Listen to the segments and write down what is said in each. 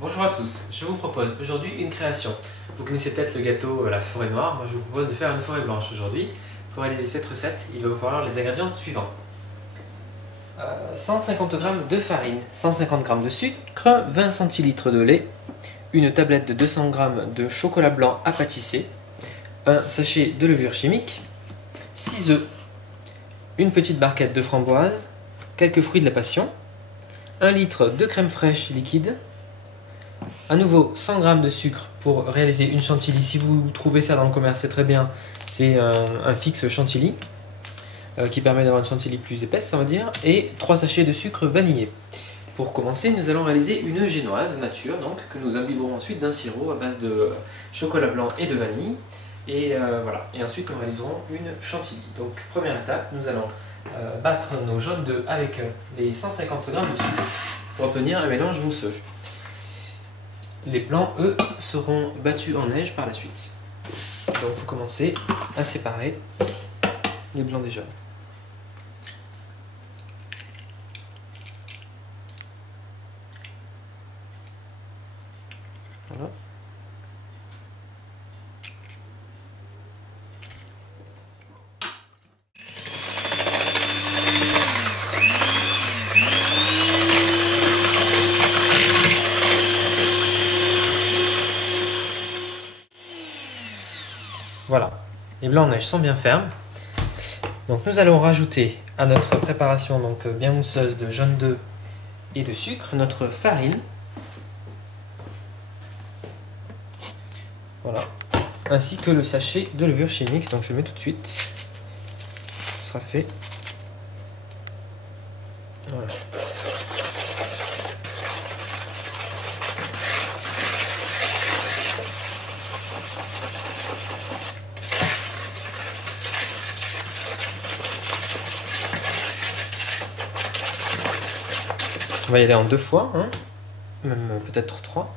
Bonjour à tous, je vous propose aujourd'hui une création. Vous connaissez peut-être le gâteau la forêt noire, moi je vous propose de faire une forêt blanche aujourd'hui. Pour réaliser cette recette, il va vous falloir les ingrédients suivants. 150 g de farine, 150 g de sucre, 20 centilitres de lait, une tablette de 200 g de chocolat blanc à pâtisser, un sachet de levure chimique, 6 œufs, une petite barquette de framboises, quelques fruits de la passion, 1 litre de crème fraîche liquide, à nouveau 100 g de sucre pour réaliser une chantilly. Si vous trouvez ça dans le commerce, c'est très bien. C'est un fixe chantilly qui permet d'avoir une chantilly plus épaisse, on va dire. Et 3 sachets de sucre vanillé. Pour commencer, nous allons réaliser une génoise nature, donc, que nous imbiberons ensuite d'un sirop à base de chocolat blanc et de vanille. Et voilà. Et ensuite, nous réaliserons une chantilly. Donc, première étape, nous allons battre nos jaunes d'œufs avec les 150 g de sucre pour obtenir un mélange mousseux. Les blancs, eux, seront battus en neige par la suite. Donc vous commencez à séparer les blancs des jaunes. Voilà. Voilà, les blancs en neige sont bien fermes. Donc nous allons rajouter à notre préparation bien mousseuse de jaune d'œuf et de sucre notre farine. Voilà, ainsi que le sachet de levure chimique. Donc je le mets tout de suite. Ce sera fait. Voilà. On va y aller en 2 fois, hein, même peut-être 3.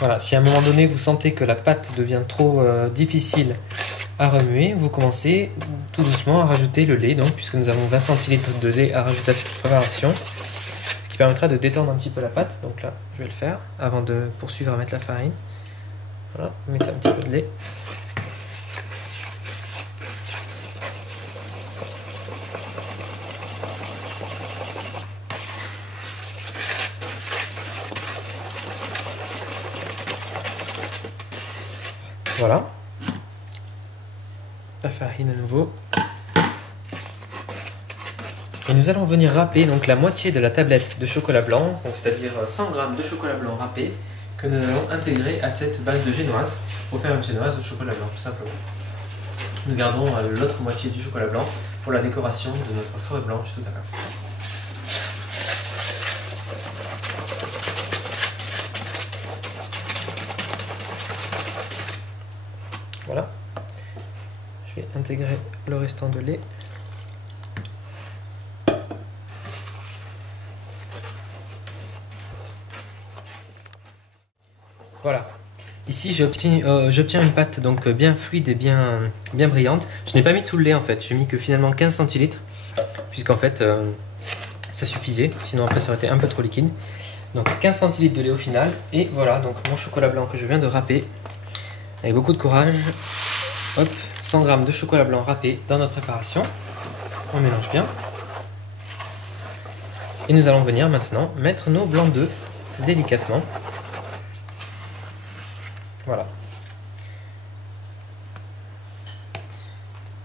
Voilà, si à un moment donné vous sentez que la pâte devient trop difficile à remuer, vous commencez tout doucement à rajouter le lait, donc, puisque nous avons 20 centilitres de lait à rajouter à cette préparation, ce qui permettra de détendre un petit peu la pâte. Donc là, je vais le faire avant de poursuivre à mettre la farine. Voilà, vous mettez un petit peu de lait. Voilà. La farine à nouveau. Et nous allons venir râper donc la moitié de la tablette de chocolat blanc, c'est-à-dire 100 g de chocolat blanc râpé, que nous allons intégrer à cette base de génoise pour faire une génoise au chocolat blanc, tout simplement. Nous gardons l'autre moitié du chocolat blanc pour la décoration de notre forêt blanche tout à l'heure. Voilà. Je vais intégrer le restant de lait. Voilà. Ici, j'obtiens une pâte donc bien fluide et bien brillante. Je n'ai pas mis tout le lait en fait. J'ai mis que finalement 15 centilitres, puisqu'en fait ça suffisait. Sinon après ça aurait été un peu trop liquide. Donc 15 centilitres de lait au final. Et voilà donc mon chocolat blanc que je viens de râper avec beaucoup de courage. Hop, 100 g de chocolat blanc râpé dans notre préparation. On mélange bien. Et nous allons venir maintenant mettre nos blancs d'œufs délicatement. Voilà.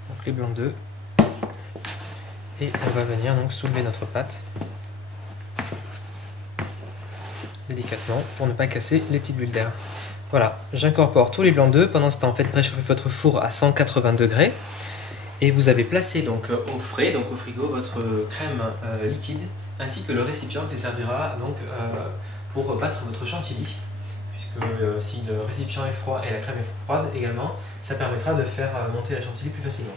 Donc les blancs d'œufs. Et on va venir donc soulever notre pâte délicatement pour ne pas casser les petites bulles d'air. Voilà, j'incorpore tous les blancs d'œufs. Pendant ce temps, faites préchauffer votre four à 180 degrés. Et vous avez placé donc au frais, donc au frigo, votre crème liquide ainsi que le récipient qui servira donc pour battre votre chantilly. Puisque si le récipient est froid et la crème est froide également, ça permettra de faire monter la chantilly plus facilement.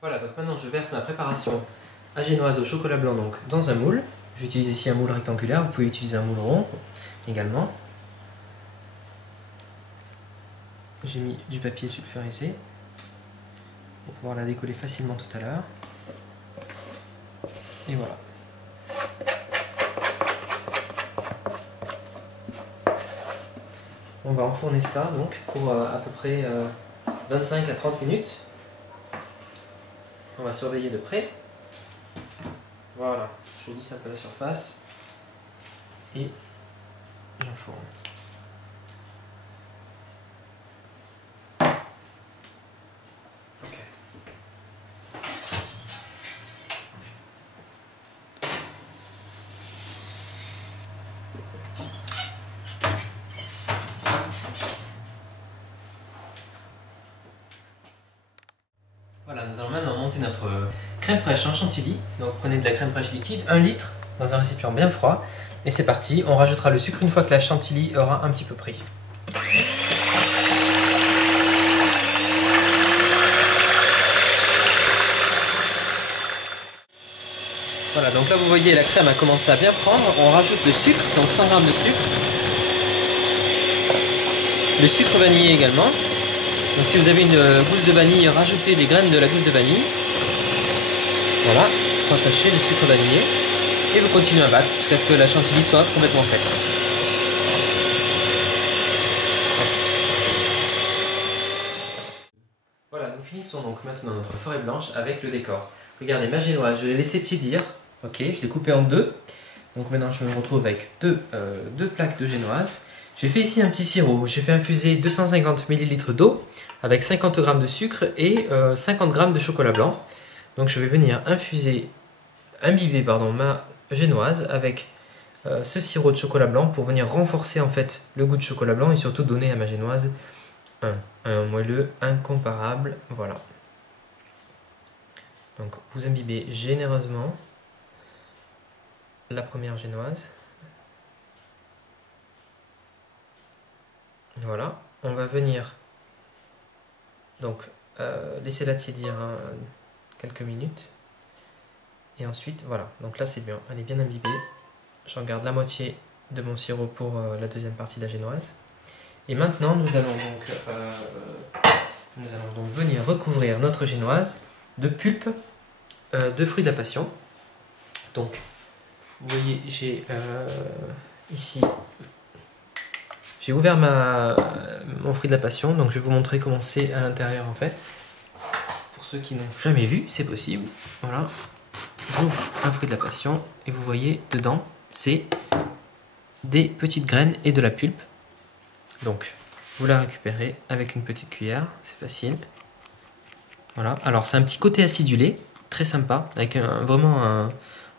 Voilà, donc maintenant je verse ma préparation à génoise au chocolat blanc dans un moule. J'utilise ici un moule rectangulaire, vous pouvez utiliser un moule rond également. j'ai mis du papier sulfurisé pour pouvoir la décoller facilement tout à l'heure. Et voilà. On va enfourner ça donc pour à peu près 25 à 30 minutes. On va surveiller de près. Voilà, je lisse un peu la surface et j'enfourne. Voilà, nous allons maintenant monter notre crème fraîche en chantilly. Donc prenez de la crème fraîche liquide, 1 litre, dans un récipient bien froid. Et c'est parti, on rajoutera le sucre une fois que la chantilly aura un petit peu pris. Voilà, donc là vous voyez la crème a commencé à bien prendre. On rajoute le sucre, donc 100 g de sucre. Le sucre vanillé également. Donc si vous avez une gousse de vanille, rajoutez des graines de la gousse de vanille. Voilà, 3 sachets de sucre vanillé. Et vous continuez à battre jusqu'à ce que la chantilly soit complètement faite. Voilà, nous finissons donc maintenant notre forêt blanche avec le décor. Regardez, ma génoise, je l'ai laissé tiédir. Ok, je l'ai coupée en deux. Donc maintenant je me retrouve avec deux plaques de génoise. J'ai fait ici un petit sirop, j'ai fait infuser 250 ml d'eau avec 50 g de sucre et 50 g de chocolat blanc. Donc je vais venir imbiber ma génoise avec ce sirop de chocolat blanc pour venir renforcer en fait le goût de chocolat blanc et surtout donner à ma génoise un moelleux incomparable. Voilà. Donc vous imbibez généreusement la première génoise. Voilà, on va venir donc laisser la tiédir quelques minutes et ensuite voilà, donc là c'est bien, elle est bien imbibée. J'en garde la moitié de mon sirop pour la deuxième partie de la génoise et maintenant nous allons donc venir recouvrir notre génoise de pulpe de fruits de la passion. Donc vous voyez, j'ai ici j'ai ouvert mon fruit de la passion, donc je vais vous montrer comment c'est à l'intérieur en fait. Pour ceux qui n'ont jamais vu, c'est possible. Voilà, j'ouvre un fruit de la passion et vous voyez dedans, c'est des petites graines et de la pulpe. Donc, vous la récupérez avec une petite cuillère, c'est facile. Voilà, alors c'est un petit côté acidulé, très sympa, avec vraiment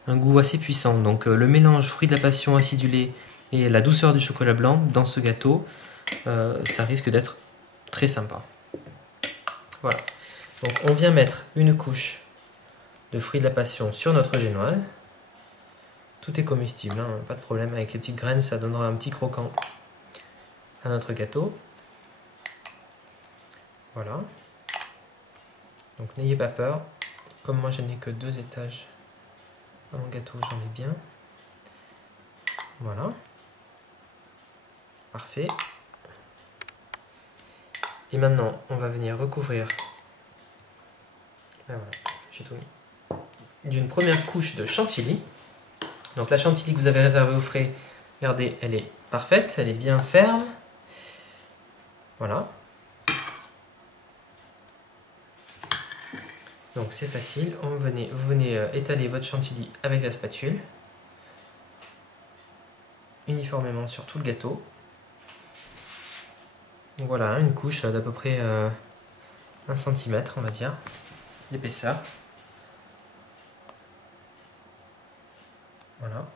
un goût assez puissant. Donc le mélange fruit de la passion acidulé et la douceur du chocolat blanc dans ce gâteau, ça risque d'être très sympa. Voilà, donc on vient mettre une couche de fruits de la passion sur notre génoise. Tout est comestible, hein, pas de problème, avec les petites graines ça donnera un petit croquant à notre gâteau. Voilà, donc n'ayez pas peur, comme moi je n'ai que 2 étages à mon gâteau, j'en ai bien. Voilà. Parfait. Et maintenant, on va venir recouvrir voilà, j'ai tout mis, d'une première couche de chantilly. Donc la chantilly que vous avez réservée au frais, regardez, elle est parfaite, elle est bien ferme. Voilà. Donc c'est facile, vous venez étaler votre chantilly avec la spatule, uniformément sur tout le gâteau. Donc voilà, une couche d'à peu près 1 cm, on va dire, d'épaisseur. Voilà.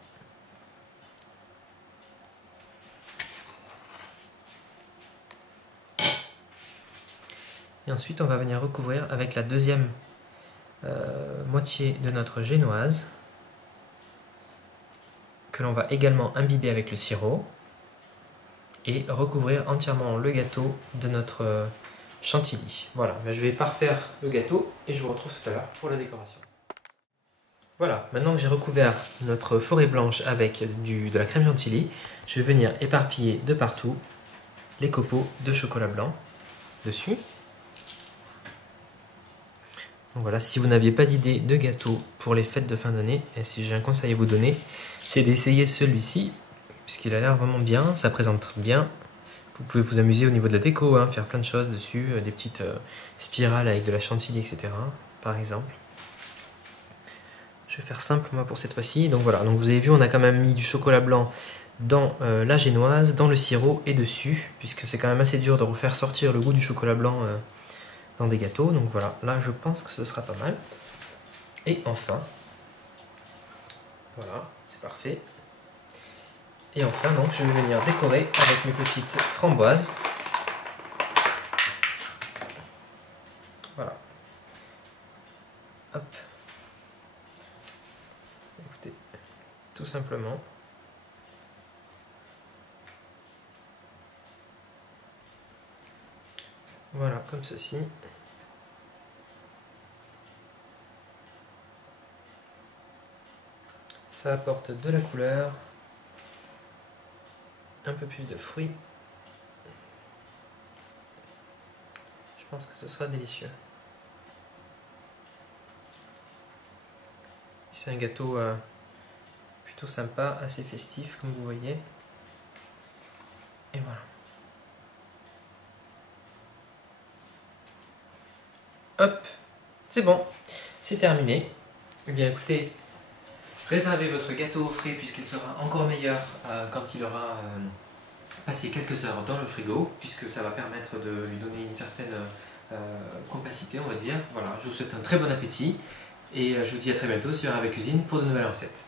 Et ensuite, on va venir recouvrir avec la deuxième moitié de notre génoise, que l'on va également imbiber avec le sirop. Et recouvrir entièrement le gâteau de notre chantilly. Voilà, je vais parfaire le gâteau et je vous retrouve tout à l'heure pour la décoration. Voilà, maintenant que j'ai recouvert notre forêt blanche avec de la crème chantilly, je vais venir éparpiller de partout les copeaux de chocolat blanc. dessus. Donc voilà, si vous n'aviez pas d'idée de gâteau pour les fêtes de fin d'année, et si j'ai un conseil à vous donner, c'est d'essayer celui-ci, puisqu'il a l'air vraiment bien, ça présente bien. Vous pouvez vous amuser au niveau de la déco, hein, faire plein de choses dessus, des petites spirales avec de la chantilly, etc. par exemple. Je vais faire simple moi pour cette fois-ci. Donc voilà, donc vous avez vu, on a quand même mis du chocolat blanc dans la génoise, dans le sirop et dessus, puisque c'est quand même assez dur de refaire sortir le goût du chocolat blanc dans des gâteaux. Donc voilà, là je pense que ce sera pas mal. Et enfin, voilà, c'est parfait. Et enfin, donc, je vais venir décorer avec mes petites framboises. Voilà. Hop. Écoutez, tout simplement. Voilà, comme ceci. Ça apporte de la couleur. Un peu plus de fruits. Je pense que ce sera délicieux. C'est un gâteau plutôt sympa, assez festif comme vous voyez. Et voilà. Hop, c'est bon, c'est terminé. Eh bien écoutez, réservez votre gâteau au frais puisqu'il sera encore meilleur quand il aura passé quelques heures dans le frigo, puisque ça va permettre de lui donner une certaine compacité, on va dire. Voilà, je vous souhaite un très bon appétit et je vous dis à très bientôt sur Ave Cuisine pour de nouvelles recettes.